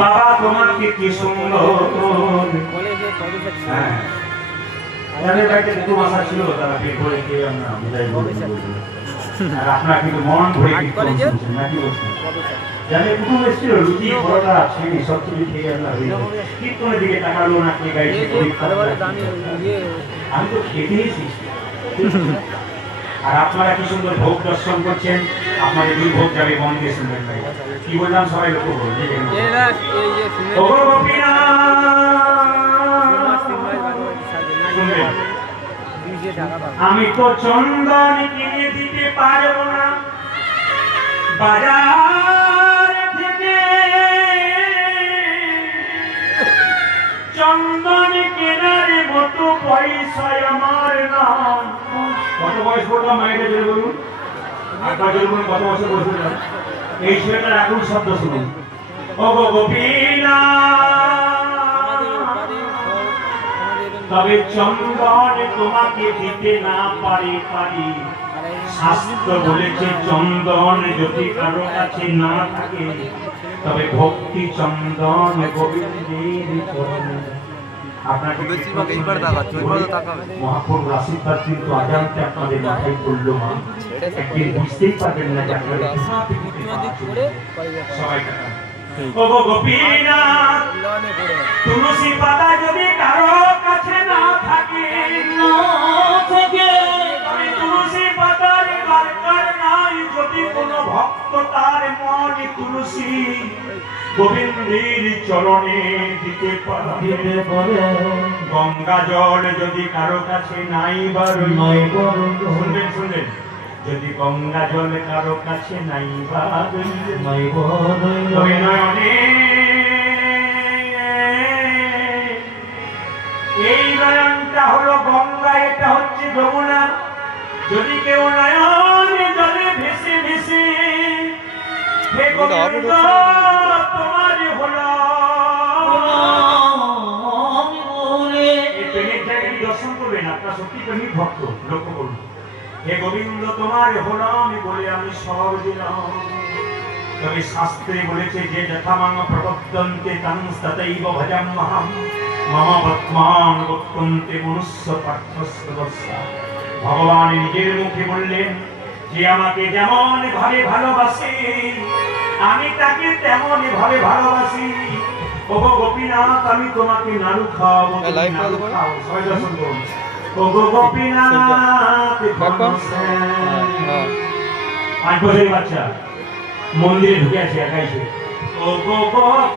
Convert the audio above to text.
বাবা তোমাকে কি সুন্দর। হ্যাঁ যাদের বাড়িতে কুটুম আসা ছিল তারা বের করে দিয়ে আমরা বিদায় বলছিলাম। আর আপনারা কিন্তু মন ভরে কীর্তন শুনছেন নাকি বলছেন? যাদের কুটুম এসেছিল রুটি পরোটা ছিনি সব কিছু খেয়ে আমরা কীর্তনের দিকে তাকালো না, কে গাইছে আমি তো খেতেই এসেছি। আর আপনারা কি সুন্দর ভোগ দর্শন করছেন, আপনাদের দুই ভোগ যাবে মন দিয়ে শুনবেন ভাই। কি বললাম সবাই লক্ষ্য করুন। আমি তো চন্দন কিনে দিতে পারবো না বাজার থেকে, চন্দন কেনার মতো পয়সা আমার না। কত বয়স বললাম মায়েরা জোরে বলুন, একবার জোরে বলুন কত বছর বলছিলাম। এই ছেলেটার এখন শব্দ শুনুন। ও গো গোপীনা তবে চন্দন তোমাকে দিতে না পারি শাস্ত্র বলেছে চন্দন যদি কারো কাছে না থাকে তবে ভক্তি চন্দন গোবিন্দের চরণে। আপনাকে মহাপ্রভুর আশীর্বাদ কিন্তু আজানতে আপনাদের মাথায় পড়লো মা, একদিন বুঝতেই পারবেন না যে আপনাদের সবাই তুলসী পাতা যদি কারো কাছে না থাকে তুলসী পাতার দরকার নাই, যদি কোনো ভক্ত তার মন তুলসী গোবিন্দের চরণে দিতে পারে। গঙ্গা জল যদি কারো কাছে নাই বা শুনবেন শুনবেন, যদি গঙ্গা জল কারো কাছে নাই বা নয়নে এই নয়নটা হলো গঙ্গা, এটা হচ্ছে যমুনা। যদি কেউ নয়ন জলে ভেসে ভেসে তোমার হলো প্রেমের জায়গাটি দর্শন করবেন, আপনার সত্যি প্রেমিক ভক্ত লক্ষ্য করুন। হে গোবিন্দ তোমার হলাম বলে আমি সব দিলাম। তবে শাস্ত্রে বলেছে যে যথামাং প্রবর্তন্তে তাং তথৈব ভজাম্যহম মম বর্তমান বর্তন্তে মনুষ্য পার্থস্বদস্যা। ভগবান নিজের মুখে বললেন যে আমাকে যেমন ভাবে ভালোবাসে আমি তাকে তেমন ভাবে ভালোবাসি। ওগো গোপীনাথ আমি তোমাকে নাড়ু খাওয়াবো, সবাই দর্শন করুন। ওগো গোপীনাথ 5 বছরের বাচ্চা মন্দিরে ঢুকে আছে একাই। ওগো